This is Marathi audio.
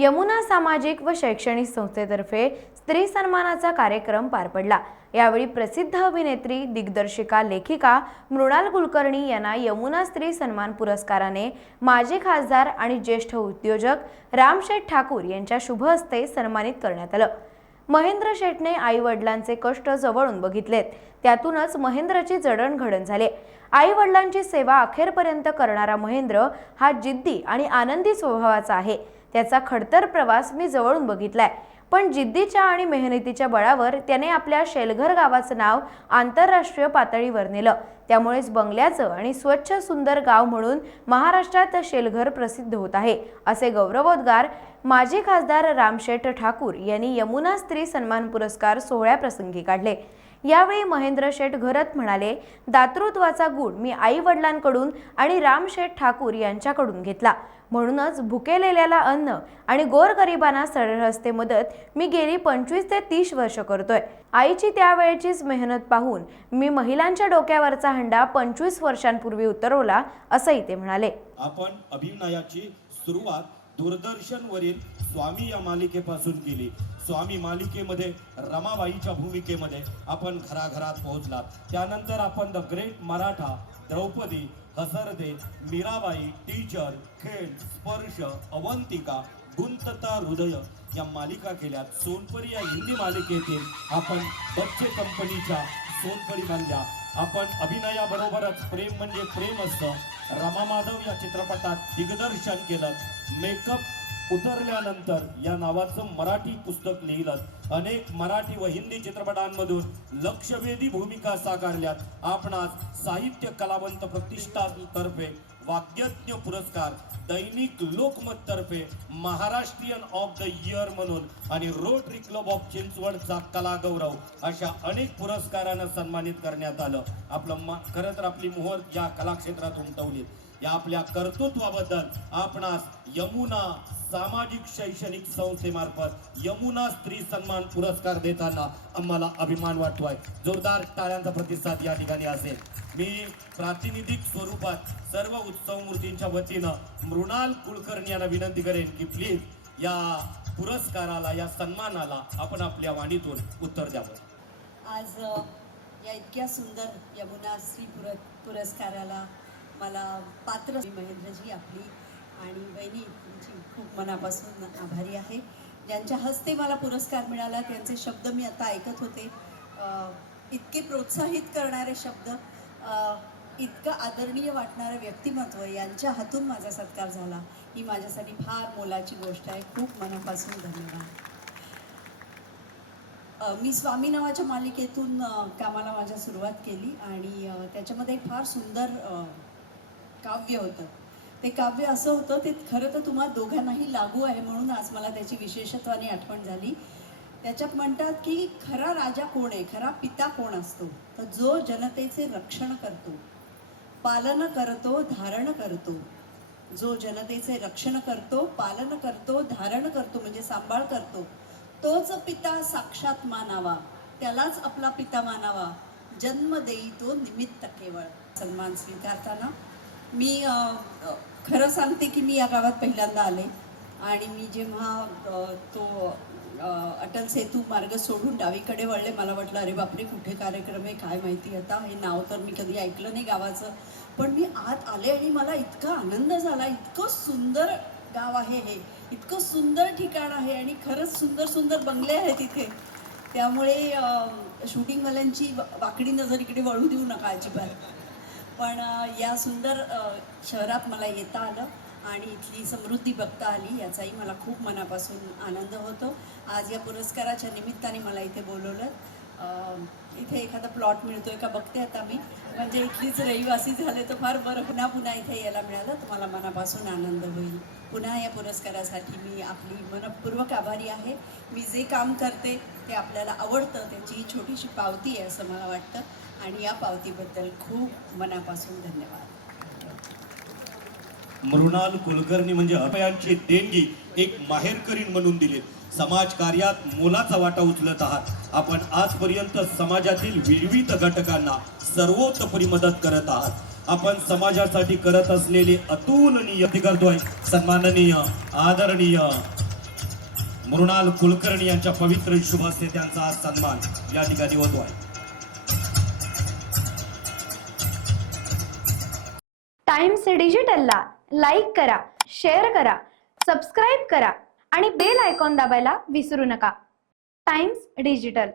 यमुना सामाजिक व शैक्षणिक संस्थेतर्फे स्त्री सन्मानाचा कार्यक्रम पार पडला। यावेळी प्रसिद्ध अभिनेत्री, दिग्दर्शिका, लेखिका मृणाल कुलकर्णी यांना यमुना स्त्री सन्मान पुरस्काराने माजी खासदार आणि ज्येष्ठ उद्योजक राम शेठ ठाकूर यांच्या शुभ हस्ते सन्मानित करण्यात आलं। महेंद्र शेठने आई वडिलांचे कष्ट जवळून बघितलेत, त्यातूनच महेंद्रची जडणघडण झाली। आई वडिलांची सेवा अखेरपर्यंत करणारा महेंद्र हा जिद्दी आणि आनंदी स्वभावाचा आहे। त्याचा खडतर प्रवास मी जवळून बघितलाय, पण जिद्दीच्या आणि मेहनतीच्या बळावर त्याने आपल्या शेलघर गावाचं नाव आंतरराष्ट्रीय पातळीवर नेलं। त्यामुळेच बंगल्याचं आणि स्वच्छ सुंदर गाव म्हणून महाराष्ट्रात शेलघर प्रसिद्ध होत आहे, असे गौरवोद्गार माजी खासदार राम शेठ ठाकूर यांनी यमुना स्त्री सन्मान पुरस्कार सोहळ्याप्रसंगी काढले। यावेळी महेंद्र शेठ घरत म्हणाले, दातृत्वाचा गुण मी आई वडिलांकडून आणि राम शेठ ठाकूर यांच्याकडून घेतला, म्हणूनच भुकेलेल्याला अन्न आणि गोरगरिबांना सरळ हस्ते मदत मी गेली 25 ते 30 वर्ष करतोय। आईची त्यावेळचीच मेहनत पाहून मी महिलांच्या डोक्यावरचा हंडा 25 वर्षांपूर्वी उतरवला, असंही ते म्हणाले। आपण अभिनयाची सुरुवात दूरदर्शन वरील स्वामी या मालिकेपासून केली। स्वामी मालिकेमध्ये रमाबाईच्या भूमिकेमध्ये आपण घराघरात पोहोचलात। त्यानंतर आपण द ग्रेट मराठा, द्रौपदी, हसरदे, मीराबाई, टीचर, खेळ, स्पर्श, अवंतिका, गुंतता हृदय या मालिका केल्यात। सोनपरी या हिंदी मालिकेतील आपण बच्चे कंपनीच्या सोनपरी बनल्या। आपण अभिनयाबरोबरच प्रेम म्हणजे प्रेम असतं, रमा माधव या चित्रपटात दिग्दर्शन केलं। मेकअप उतरल्यानंतर या नावाचं मराठी पुस्तक लिहिलं। अनेक मराठी व हिंदी चित्रपटांमधून लक्षवेधी भूमिका साकारल्यात। आपणास साहित्य कलावंत प्रतिष्ठानतर्फे वाग्यज्ञ पुरस्कार, दैनिक लोकमत तर्फे महाराष्ट्रीयन ऑफ द इयर म्हणून आणि रोटरी क्लब ऑफ चिंचवडचा कला गौरव अशा अनेक पुरस्कारांना सन्मानित करण्यात आलं। खरं तर आपली मोहर या कला क्षेत्रात उमटवली। या आपल्या कर्तृत्वाबद्दल आपणास यमुना सामाजिक शैक्षणिक संस्थेमार्फत यमुना स्त्री सन्मान पुरस्कार देताना आम्हाला अभिमान वाटतोय। जोरदार टाळ्यांचा प्रतिसाद या ठिकाणी असेल। मी प्रातिनिधिक स्वरूपात सर्व उत्सव मूर्तींच्या वतीनं मृणाल कुलकर्णी यांना विनंती करेन की प्लीज या पुरस्काराला, या सन्मानाला आपण आपल्या वाणीतून उत्तर द्यावं। आज या इतक्या सुंदर यमुना स्त्री पुरस्काराला मला पात्र महेंद्रजी आपली आणि बहिणी तुमची खूप मनापासून आभारी आहे। ज्यांच्या हस्ते मला पुरस्कार मिळाला त्यांचे शब्द मी आता ऐकत होते। इतके प्रोत्साहित करणारे शब्द, इतकं आदरणीय वाटणारं व्यक्तिमत्व यांच्या हातून माझा सत्कार झाला, ही माझ्यासाठी फार मोलाची गोष्ट आहे। खूप मनापासून धन्यवाद। मी स्वामी नावाच्या मालिकेतून कामाला माझ्या सुरुवात केली आणि त्याच्यामध्ये एक फार सुंदर काव्य होतं। ते काव्य असं होतं, ते खरं तर तुम्हा दोघांनाही लागू आहे, म्हणून आज मला त्याची विशेषत्वाने आठवण झाली। त्याच्यात म्हणतात की खरा राजा कोण आहे, खरा पिता कोण असतो, तर जो जनतेचे रक्षण करतो, पालन करतो, धारण करतो। जो जनतेचे रक्षण करतो, पालन करतो, धारण करतो म्हणजे सांभाळ करतो, तोच पिता साक्षात मानावा, त्यालाच आपला पिता मानावा, जन्म देई तो निमित्त केवळ। सन्मान स्वीकारताना मी खरं सांगते की मी या गावात पहिल्यांदा आले आणि मी जेव्हा तो अटल सेतू मार्ग सोडून डावीकडे वळले, मला वाटलं अरे बापरे कुठे कार्यक्रम आहे काय माहिती, आता हे नाव तर मी कधी ऐकलं नाही गावाचं। पण मी आत आले आणि मला इतका आनंद झाला, इतकं सुंदर गाव आहे हे, इतकं सुंदर ठिकाण आहे आणि खरंच सुंदर सुंदर बंगले आहेत इथे। त्यामुळे शूटिंगवाल्यांची वाकडी नजर इकडे वळू देऊ नका अजिबात। पण या सुंदर शहरात मला येता आलं आणि इथली समृद्धी बघता आली, याचाही मला खूप मनापासून आनंद होतो। आज या पुरस्काराच्या निमित्ताने मला इथे बोलवलं। इथे एखादा प्लॉट मिळतोय का बघते आता मी, म्हणजे इथलीच रहिवासी झाले तर फार बरं। पुन्हा इथे यायला मिळालं तर मला मनापासून आनंद होईल। पुन्हा या पुरस्कारासाठी मी आपली मनपूर्वक आभारी आहे। मी जे काम करते ते आपल्याला आवडतं, त्याची छोटीशी पावती आहे असं मला वाटतं आणि या पावतीबद्दल खूप मनापासून धन्यवाद। मृणाल कुलकर्णी म्हणजे अभयांची देणगी एक माहेरकरीण म्हणून दिली। समाज कार्यात मोलाचा वाटा उचलत आहात। आपण आजपर्यंत समाजातील विविध घटकांना सर्वतोपरी मदत करत आहात। आपण समाजासाठी करत असलेले अतुलनीय करतोय। सन्माननीय, आदरणीय मृणाल कुलकर्णी यांच्या पवित्र शुभ हस्ते त्यांचा आज सन्मान या ठिकाणी होतो आहे. टाइम्स डिजिटलला लाईक करा, शेअर करा, सबस्क्राईब करा आणि बेल आयकॉन दाबायला विसरू नका. Times digital.